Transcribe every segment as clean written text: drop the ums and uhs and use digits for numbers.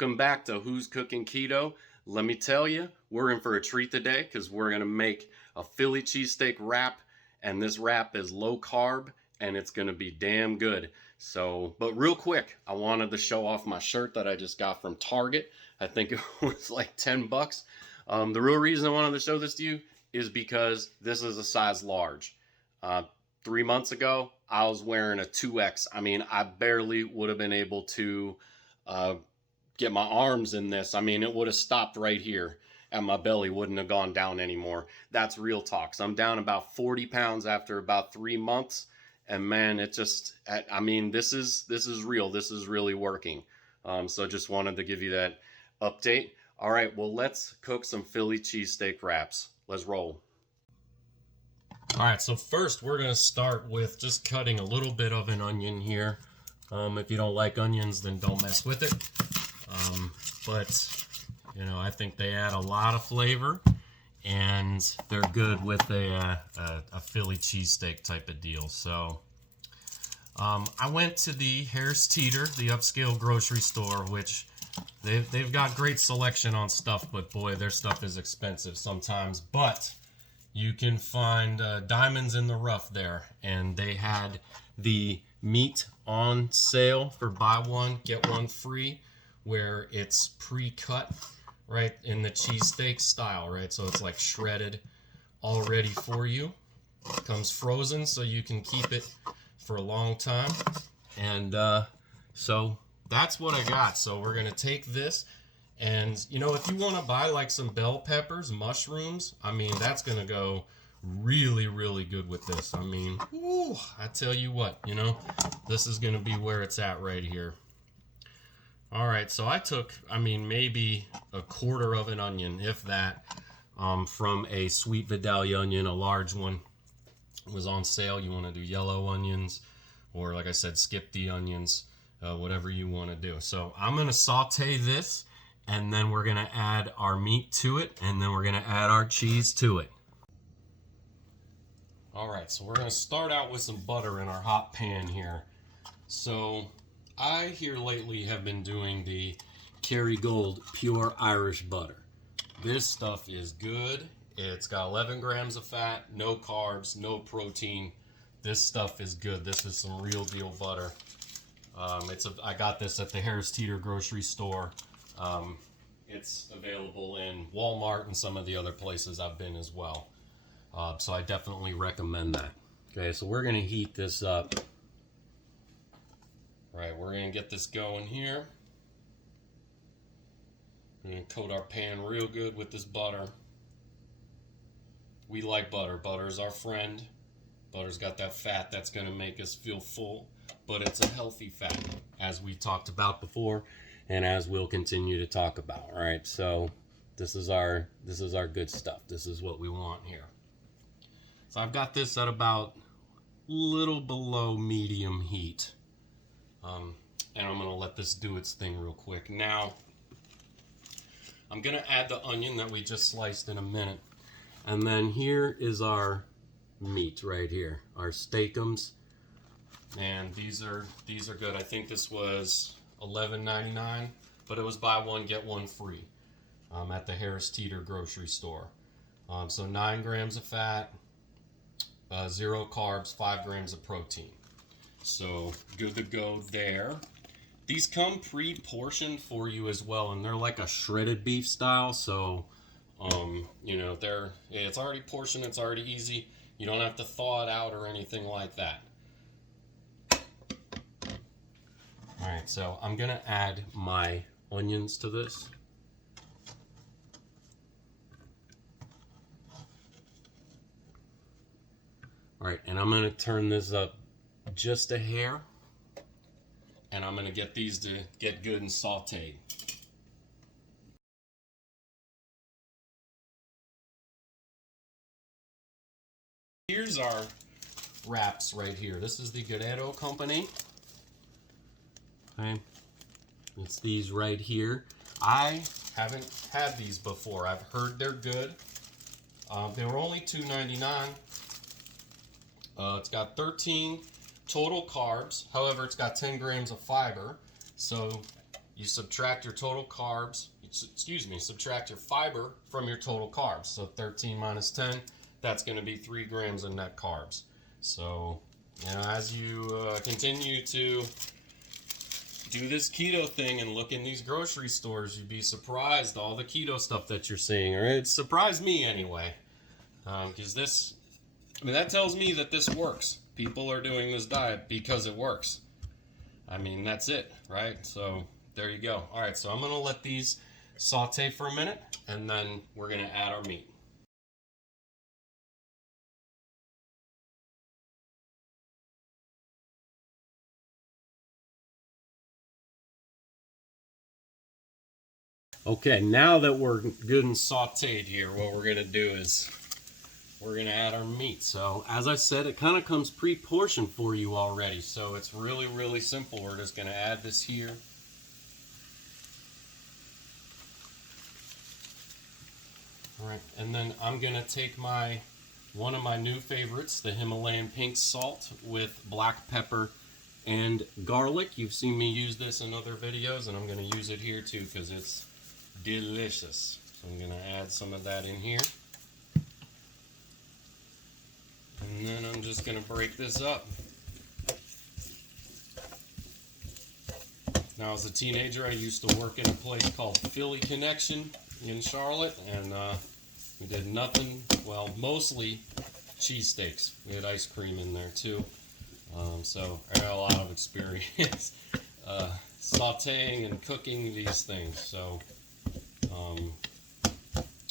Welcome back to Who's Cooking Keto. Let me tell you, we're in for a treat today because we're going to make a Philly cheesesteak wrap, and this wrap is low carb and it's going to be damn good. So, but real quick, I wanted to show off my shirt that I just got from Target. I think it was like 10 bucks. The real reason I wanted to show this to you is because this is a size large. 3 months ago, I was wearing a 2X. I mean, I barely would have been able to get my arms in this. I mean, it would have stopped right here and my belly wouldn't have gone down anymore. That's real talk. So I'm down about 40 pounds after about 3 months. And man, it just, I mean, this is real. This is really working. So just wanted to give you that update. All right, well, let's cook some Philly cheesesteak wraps. Let's roll. All right, so first we're gonna start with just cutting a little bit of an onion here. If you don't like onions, then don't mess with it. But you know, I think they add a lot of flavor, and they're good with a Philly cheesesteak type of deal. So I went to the Harris Teeter, the upscale grocery store, which they've got great selection on stuff, but boy, their stuff is expensive sometimes. But you can find diamonds in the rough there, and they had the meat on sale for buy one get one free, where it's pre-cut right in the cheesesteak style, right? So it's like shredded already for you. It comes frozen so you can keep it for a long time. And so that's what I got. So we're gonna take this, and you know, if you want to buy like some bell peppers, mushrooms, I mean, that's gonna go really, really good with this. I mean, whew, I tell you what, you know, this is gonna be where it's at right here. All right, so I took, I mean, maybe a quarter of an onion, if that, from a sweet Vidalia onion, a large one. It was on sale. You want to do yellow onions, or like I said, skip the onions, whatever you want to do. So I'm going to saute this, and then we're going to add our meat to it, and then we're going to add our cheese to it. All right, so we're going to start out with some butter in our hot pan here. So I here lately have been doing the Kerrygold Pure Irish Butter. This stuff is good. It's got 11 grams of fat, no carbs, no protein. This stuff is good. This is some real deal butter. I got this at the Harris Teeter grocery store. It's available in Walmart and some of the other places I've been as well. So I definitely recommend that. Okay, so we're gonna heat this up. Right, we're going to get this going here. We're going to coat our pan real good with this butter. We like butter. Butter's our friend. Butter's got that fat that's going to make us feel full, but it's a healthy fat, as we talked about before, and as we'll continue to talk about. All right, so this is our good stuff. This is what we want here. So I've got this at about a little below medium heat. And I'm going to let this do its thing real quick. Now, I'm going to add the onion that we just sliced in a minute. And then here is our meat right here, our steakums. And these are good. I think this was $11.99, but it was buy one, get one free at the Harris Teeter grocery store. So 9 grams of fat, 0 carbs, 5 grams of protein. So good to go there. These come pre-portioned for you as well, and they're like a shredded beef style. So, you know, it's already portioned. It's already easy. You don't have to thaw it out or anything like that. All right, so I'm gonna add my onions to this. All right, and I'm gonna turn this up just a hair, and I'm going to get these to get good and sauteed. Here's our wraps right here. This is the Keto company. Okay, it's these right here. I haven't had these before. I've heard they're good. They were only $2.99. It's got 13 total carbs. However, it's got 10 grams of fiber. So you subtract your total carbs, subtract your fiber from your total carbs. So 13 minus 10, that's going to be 3 grams of net carbs. So, you know, as you continue to do this keto thing and look in these grocery stores, you'd be surprised all the keto stuff that you're seeing. Or it surprised me anyway, because that tells me that this works. People are doing this diet because it works. I mean, that's it, right? So there you go. All right, so I'm gonna let these saute for a minute, and then we're gonna add our meat. Okay, now that we're good and sauteed here, what we're gonna do is we're gonna add our meat. So as I said, it kind of comes pre-portioned for you already. So it's really, really simple. We're just gonna add this here. All right, and then I'm gonna take one of my new favorites, the Himalayan pink salt with black pepper and garlic. You've seen me use this in other videos, and I'm gonna use it here too because it's delicious. So I'm gonna add some of that in here. And then I'm just gonna break this up. Now, as a teenager, I used to work in a place called Philly Connection in Charlotte, and we did nothing, well, mostly cheesesteaks. We had ice cream in there too. So I got a lot of experience sauteing and cooking these things. So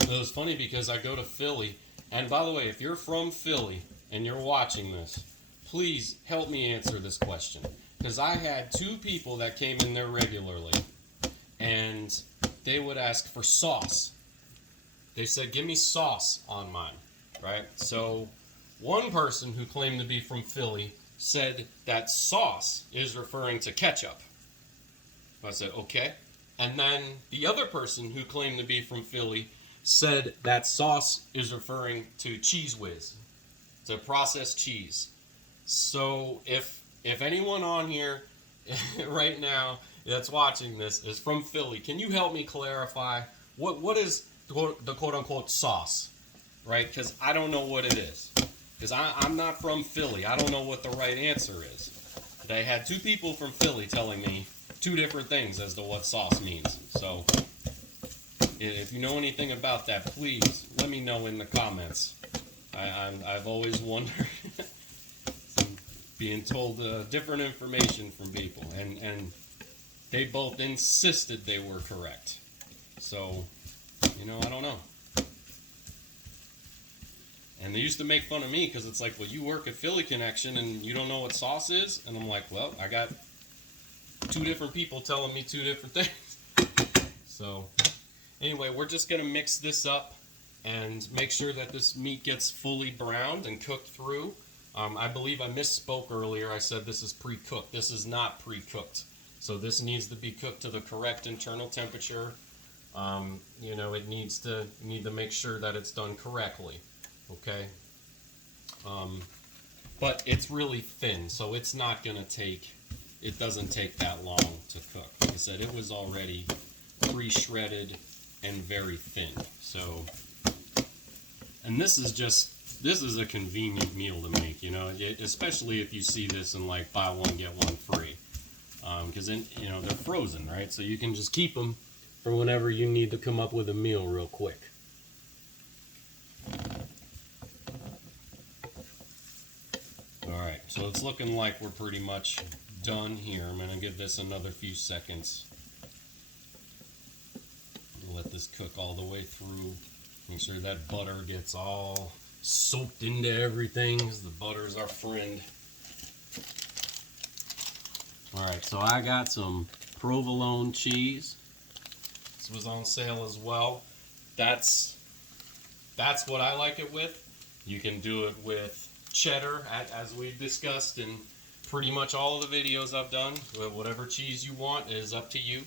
it was funny because I go to Philly, and by the way, if you're from Philly and you're watching this, please help me answer this question. Because I had 2 people that came in there regularly, and they would ask for sauce. They said, give me sauce on mine, right? So one person who claimed to be from Philly said that sauce is referring to ketchup. I said, okay. And then the other person who claimed to be from Philly said that sauce is referring to Cheese Whiz, to processed cheese. So if anyone on here right now that's watching this is from Philly, can you help me clarify what is the quote-unquote sauce, right? Because I don't know what it is. Because I'm not from Philly. I don't know what the right answer is. But I had 2 people from Philly telling me 2 different things as to what sauce means. So if you know anything about that, please let me know in the comments. I've always wondered, being told different information from people, and they both insisted they were correct. So, you know, I don't know. And they used to make fun of me because it's like, well, you work at Philly Connection and you don't know what sauce is? And I'm like, well, I got 2 different people telling me 2 different things. So anyway, we're just going to mix this up and make sure that this meat gets fully browned and cooked through. I believe I misspoke earlier. I said this is pre-cooked. This is not pre-cooked. So this needs to be cooked to the correct internal temperature. You know, you need to make sure that it's done correctly. Okay, but it's really thin, so it's not gonna take. It doesn't take that long to cook. Like I said, it was already pre-shredded and very thin. So, and this is a convenient meal to make. You know, especially if you see this in like buy one get one free, because then you know they're frozen, right? So you can just keep them for whenever you need to come up with a meal real quick. Alright, so it's looking like we're pretty much done here. I'm going to give this another few seconds. Let this cook all the way through. Make sure that butter gets all soaked into everything, because the butter is our friend. Alright, so I got some provolone cheese. This was on sale as well. That's what I like it with. You can do it with cheddar, as we've discussed in pretty much all of the videos I've done. Whatever cheese you want is up to you.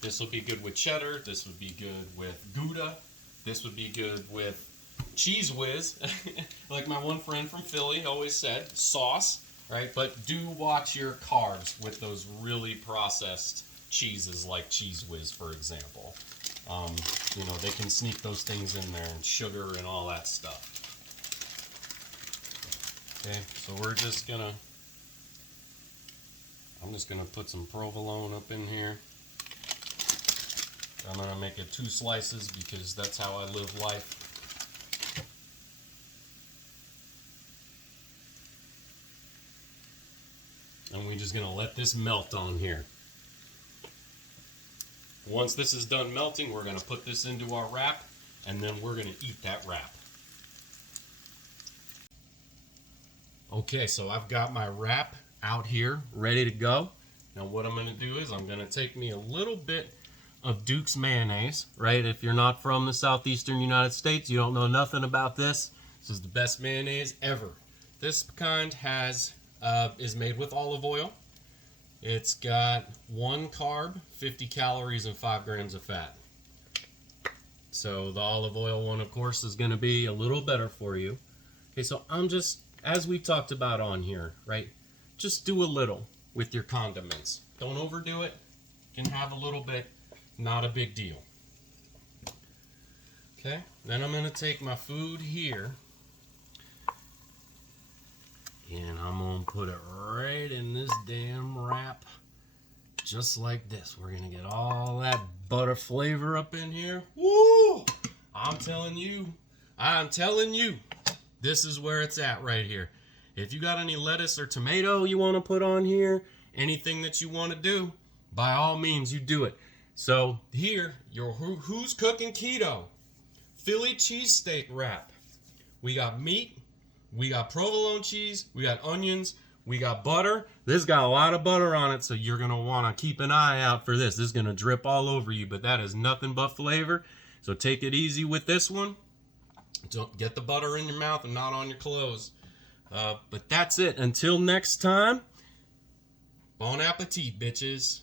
This will be good with cheddar. This would be good with Gouda. This would be good with Cheese Whiz, like my one friend from Philly always said, sauce, right? But do watch your carbs with those really processed cheeses like Cheese Whiz, for example. You know, they can sneak those things in there, and sugar and all that stuff. Okay, so I'm just gonna put some provolone up in here. I'm gonna make it 2 slices because that's how I live life. And we're just gonna let this melt on here. Once this is done melting, we're gonna put this into our wrap, and then we're gonna eat that wrap. Okay, so I've got my wrap out here ready to go. Now what I'm gonna do is I'm gonna take me a little bit of Duke's mayonnaise, right? If you're not from the southeastern United States, you don't know nothing about this. This is the best mayonnaise ever. This kind is made with olive oil. It's got 1 carb, 50 calories, and 5 grams of fat. So the olive oil one, of course, is going to be a little better for you. Okay, so I'm just, as we talked about on here, right? Just do a little with your condiments. Don't overdo it. You can have a little bit, not a big deal. Okay, then I'm going to take my food here, and I'm going to put it right in this damn wrap, just like this. We're going to get all that butter flavor up in here. Woo! I'm telling you, this is where it's at right here. If you got any lettuce or tomato you want to put on here, anything that you want to do, by all means, you do it. So here, your Who's Cooking Keto Philly cheesesteak wrap. We got meat, we got provolone cheese, we got onions, we got butter. This got a lot of butter on it, so you're going to want to keep an eye out for this. This is going to drip all over you, but that is nothing but flavor. So take it easy with this one. Don't get the butter in your mouth and not on your clothes. But that's it. Until next time, bon appetit, bitches.